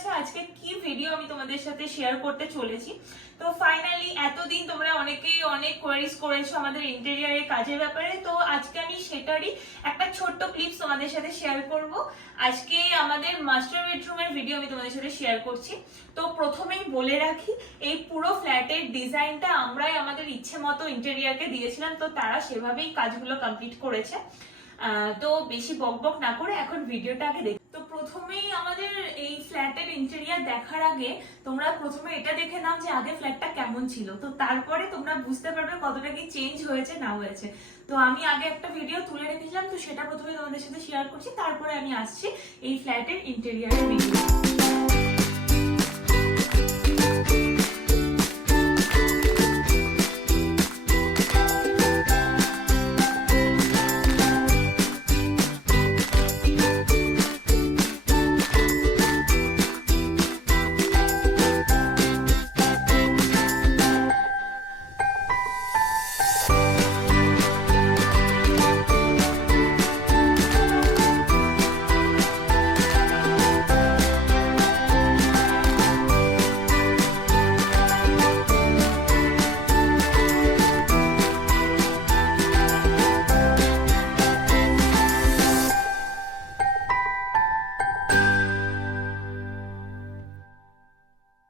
গেছো আজকে কি ভিডিও আমি তোমাদের সাথে শেয়ার করতে চলেছি। তো ফাইনালি এতদিন তোমরা অনেকেই অনেক কোয়েরিজ করেছো আমাদের ইন্টেরিয়ারের কাজের ব্যাপারে, তো আজকে আমি সেটারই একটা ছোট্ট ক্লিপস তোমাদের সাথে শেয়ার করব। আজকে আমাদের মাস্টার বেডরুমের ভিডিও আমি তোমাদের সাথে শেয়ার করছি। তো প্রথমেই বলে রাখি, এই পুরো ফ্ল্যাটের ডিজাইনটা আমরাই আমাদের ইচ্ছে মতো ইন্টেরিয়ারকে দিয়েছিলাম, তো তারা সেভাবেই কাজগুলো কমপ্লিট করেছে। তো বেশি বকবক না করে এখন ভিডিওটা আগে দেখ। তো প্রথমেই আমাদের এই ফ্ল্যাটের ইন্টেরিয়ার দেখার আগে তোমরা প্রথমে এটা দেখে নাও যে আগে ফ্ল্যাটটা কেমন ছিল, তো তারপরে তোমরা বুঝতে পারবে কতটা কি চেঞ্জ হয়েছে না হয়েছে। তো আমি আগে একটা ভিডিও তুলে রেখেছিলাম, তো সেটা প্রথমে তোমাদের সাথে শেয়ার করছি, তারপরে আমি আসছি এই ফ্ল্যাটের ইন্টেরিয়ারের ভিডিও।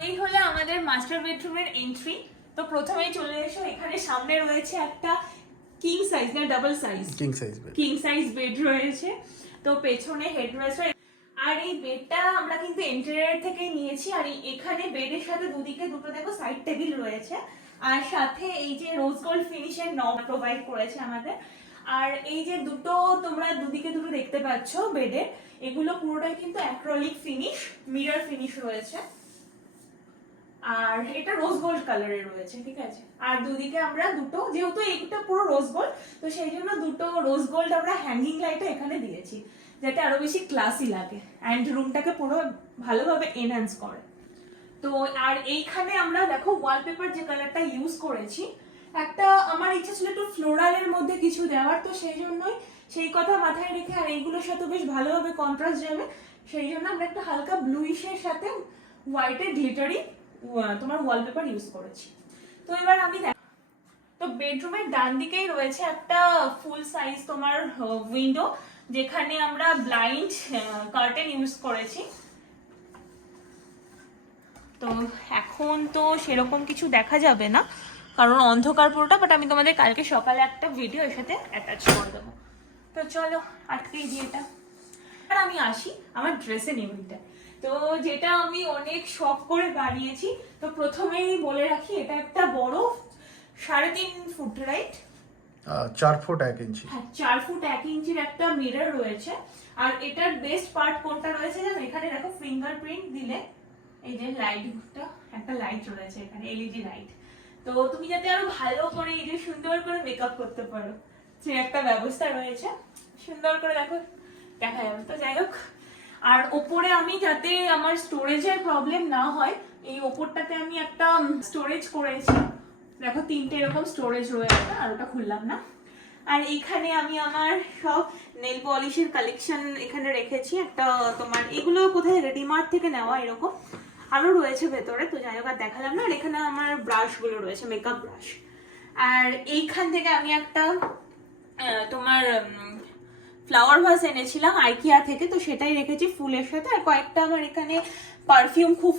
এই হলো আমাদের মাস্টার বেডরুমের এন্ট্রি। তো প্রথমেই চলে এসো, এখানে সামনে রয়েছে একটা কিং সাইজ না double size king size bed রয়েছে। তো পেছনে হেডরেস্ট, আর এই বেডটা আমরা কিন্তু ইন্টেরিয়র থেকে নিয়েছি। আর এখানে বেডের সাথে দুদিকে দুটো দেখো সাইড টেবিল রয়েছে, আর সাথে এই যে রোজ গোল্ড ফিনিশের নব প্রোভাইড করেছে আমাদের। আর এই যে দুটো তোমরা দুদিকে দুটো দেখতে পাচ্ছ বেডে, এগুলো পুরোটাই কিন্তু অ্যাক্রিলিক ফিনিশ, মিরর ফিনিশ রয়েছে। আর এটা রোজ গোল্ড কালারের রয়েছে, ঠিক আছে। আর দুদিকে আমরা দুটো, যেহেতু এইটা পুরো রোজ গোল্ড, তো সেই জন্য দুটো রোজ গোল্ড আমরা হ্যাঙ্গিং লাইটও এখানে দিয়েছি, যাতে আরো বেশি ক্লাসি লাগে অ্যান্ড রুমটাকে পুরো ভালোভাবে এনহ্যান্স করে। তো আর এইখানে আমরা দেখো ওয়ালপেপার যে কালারটা ইউজ করেছি, একটা আমার ইচ্ছা ছিল একটু ফ্লোরালের মধ্যে কিছু দেওয়ার, তো সেই জন্যই সেই কথা মাথায় রেখে আর এইগুলোর সাথে বেশ ভালোভাবে কন্ট্রাস্ট যাবে, সেই জন্য আমরা একটা হালকা ব্লুইশের সাথে হোয়াইটের গ্লিটারি তোমার ওয়ালপেপার ইউজ করেছি। তো এবার আমি তো বেডরুমের ডান দিকেই রয়েছে একটা ফুল সাইজ তোমার উইন্ডো, যেখানে আমরা ব্লাইন্ড কার্টেন ইউজ করেছি। তো এখন তো সেরকম কিছু দেখা যাবে না কারণ অন্ধকার পুরোটা, বাট আমি তোমাদের কালকে সকালে একটা ভিডিও এর সাথে অ্যাটাচ করে দেবো। তো চলো আটকেই দিয়ে এটা। আর আমি আসি আমার ড্রেসিং ইউনিটে, তো যেটা আমি অনেক শখ করে বানিয়েছি। তো প্রথমেই বলে রাখি, এটা একটা বড় 3.5 ফুট, রাইট? 4 ফুট 1 ইঞ্চি। হ্যাঁ, 4 ফুট 1 ইঞ্চির একটা মিরর রয়েছে। আর এটার বেস্ট পার্ট কোনটা রয়েছে জানো? এখানে দেখো ফিঙ্গারপ্রিন্ট দিলে এই যে লাইটটা, একটা লাইট রয়েছে এখানে, এলইডি লাইট। তো তুমি যাতে আরো ভালো করে এই যে সুন্দর করে মেকআপ করতে পারো, সে একটা ব্যবস্থা রয়েছে। সুন্দর করে দেখো দেখা যাবে। তো যাই হোক, আর ওপরে আমি যাতে আমার স্টোরেজের প্রবলেম না হয়, এই ওপরটাতে আমি একটা স্টোরেজ করেছি। দেখো 3টে এরকম স্টোরেজ রয়েছে, আর ওটা খুললাম না। আর এইখানে আমি আমার সব নেল পলিশের কালেকশন এখানে রেখেছি। একটা তোমার এগুলো কোথায় রেডিমার্ট থেকে নেওয়া, এরকম আরো রয়েছে ভেতরে, তো যাই হোক আর দেখালাম না। আর এখানে আমার ব্রাশ গুলো রয়েছে, মেকআপ ব্রাশ। আর এইখান থেকে আমি একটা তোমার ফ্লাওয়ার ভাস এনেছিলাম আইকিয়া থেকে, তো সেটাই রেখেছি ফুলের সাথে। আর কয়েকটা আমার এখানে পারফিউম, খুব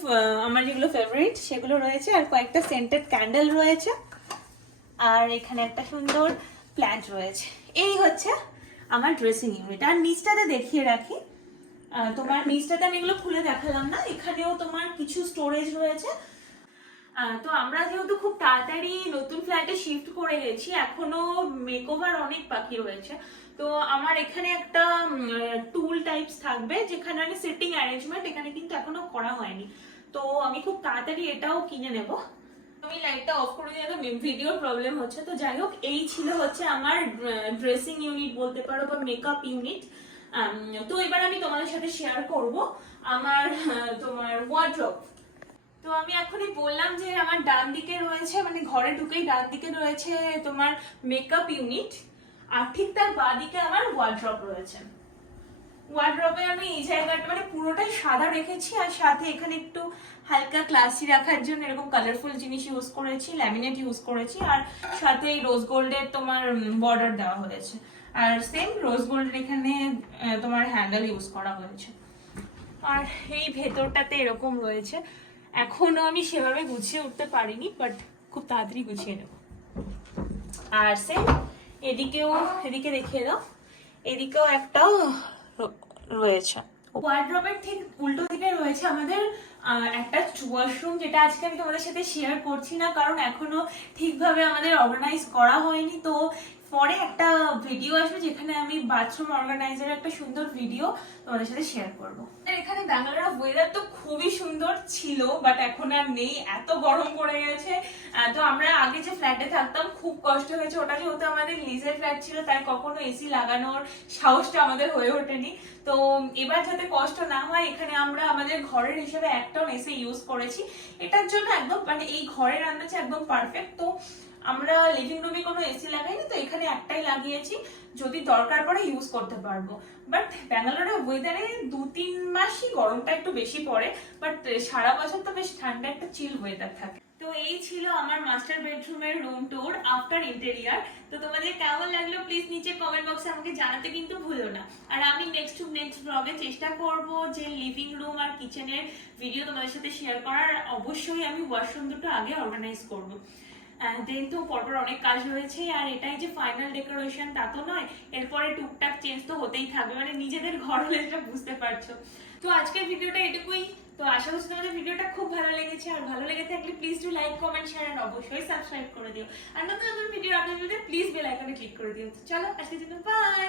আমার যেগুলো ফেভারিট সেগুলো রয়েছে। আর কয়েকটা সেন্টেড ক্যান্ডেল রয়েছে। আর এখানে একটা সুন্দর প্ল্যান্ট রয়েছে। এই হচ্ছে আমার ড্রেসিং ইউনিট। আর নিচটাতে দেখিয়ে রাখি, তোমার নিচটাতে আমি এগুলো খুলে দেখালাম না, এখানেও তোমার কিছু স্টোরেজ রয়েছে। তো আমরা যেহেতু খুব তাড়াতাড়ি নতুন ফ্ল্যাটে শিফট করে গেছি, এখনো মেকওভার অনেক বাকি রয়েছে। তো আমার এখানে একটা টুল টাইপস থাকবে, যেখানে আমি সিটিং অ্যারেঞ্জমেন্ট এখানে কিন্তু এখনো করা হয়নি। তো আমি খুব তাড়াতাড়ি এটাও কিনে নেব। আমি লাইটটা অফ করে দিয়ে, ভিডিওর প্রবলেম হচ্ছে। তো যাই হোক, এই ছিল হচ্ছে আমার ড্রেসিং ইউনিট বলতে পারো, বা মেকআপ ইউনিট। তো এবার আমি তোমাদের সাথে শেয়ার করব আমার তোমার ওয়ার্ড্রোব। তো আমি এখনই বললাম যে আমার ডান দিকে রয়েছে, মানে ঘরে ঢুকেই ডান দিকে রয়েছে তোমার মেকআপ ইউনিট, আর ঠিক তার বাঁ দিকে আমার ওয়ার্ড্রব রয়েছে। ওয়ার্ড্রবে আমি এই জায়গাটা মানে পুরোটাই সাদা রেখেছি, আর সাথে এখানে একটু হালকা ক্লাসি রাখার জন্য এরকম কালারফুল জিনিস ইউজ করেছি, ল্যামিনেট ইউজ করেছি, আর সাথে এই রোজ গোল্ডের তোমার বর্ডার দেওয়া হয়েছে, আর সেম রোজ গোল্ডের এখানে তোমার হ্যান্ডেল ইউজ করা হয়েছে। আর এই ভেতরটাতে এরকম রয়েছে, এখনো আমি সেভাবে গুছিয়ে উঠতে পারিনি, বাট খুব তাড়াতাড়ি গুছিয়ে নেব। আর সেম এদিকে দেখিয়ে দাও, এদিকেও একটা রয়েছে। ওয়ার্ড্রবের ঠিক উল্টো দিকে রয়েছে আমাদের একটা ওয়াশরুম, যেটা আজকে আমি তোমাদের সাথে শেয়ার করছি না, কারণ এখনো ঠিকভাবে আমাদের অর্গানাইজ করা হয়নি। তো পরে একটা ভিডিও আসবে যেখানে আমি বাথরুম অর্গানাইজারের একটা সুন্দর ভিডিও তোমাদের সাথে শেয়ার করবো। এখানে ব্যাঙ্গালোরের ওয়েদার তো খুবই সুন্দর ছিল, বাট এখন আর নেই, এত গরম পড়ে গেছে। তো আমরা আগে যে ফ্ল্যাটে থাকতাম খুব কষ্ট হয়েছে, ওটা যেহেতু আমাদের লিজের ফ্ল্যাট ছিল তাই কখনো এসি লাগানোর সাহসটা আমাদের হয়ে ওঠেনি। তো এবার যাতে কষ্ট না হয়, এখানে আমরা আমাদের ঘরের হিসেবে একটাও এসি ইউজ করেছি, এটার জন্য একদম মানে এই ঘরের আন্দাজে একদম পারফেক্ট। তো আমরা লিভিং রুমে কোনো এসি লাগাইনি, তো এখানে একটাই লাগিয়েছি, যদি দরকার পড়ে ইউজ করতে পারবো। বাট ব্যাঙ্গালোরের ওয়েদারে 2-3 মাসই গরমটা একটু বেশি পড়ে, বাট সারা বছর তো বেশ ঠান্ডা একটা চিল ওয়েদার থাকে। তো এই ছিল আমার মাস্টার বেডরুমের রুম ট্যুর আফটার ইন্টেরিয়ার। তো তোমাদের কেমন লাগলো প্লিজ নিচে কমেন্ট বক্সে আমাকে জানাতে কিন্তু ভুলো না। আর আমি নেক্সট ব্লগে চেষ্টা করব যে লিভিং রুম আর কিচেনের ভিডিও তোমাদের সাথে শেয়ার করার। অবশ্যই আমি ওয়াশরুম দুটো আগে অর্গানাইজ করবো। দেন তো পরপর অনেক কাজ রয়েছে, আর এটাই যে ফাইনাল ডেকোরেশন তা তো নয়, এরপরে টুকটাক চেঞ্জ তো হতেই থাকবে, মানে নিজেদের ঘর হলে যেটা বুঝতে পারছো। তো আজকের ভিডিওটা এটুকুই। তো আশা করছি তোমাদের ভিডিওটা খুব ভালো লেগেছে, আর ভালো লেগে থাকলে please do like comment share, আর অবশ্যই সাবস্ক্রাইব করে দিও। আর নতুন নতুন ভিডিও আপলোড হলে প্লিজ বেল আইকনে ক্লিক করে দিও। চলো আজকের জন্য বাই।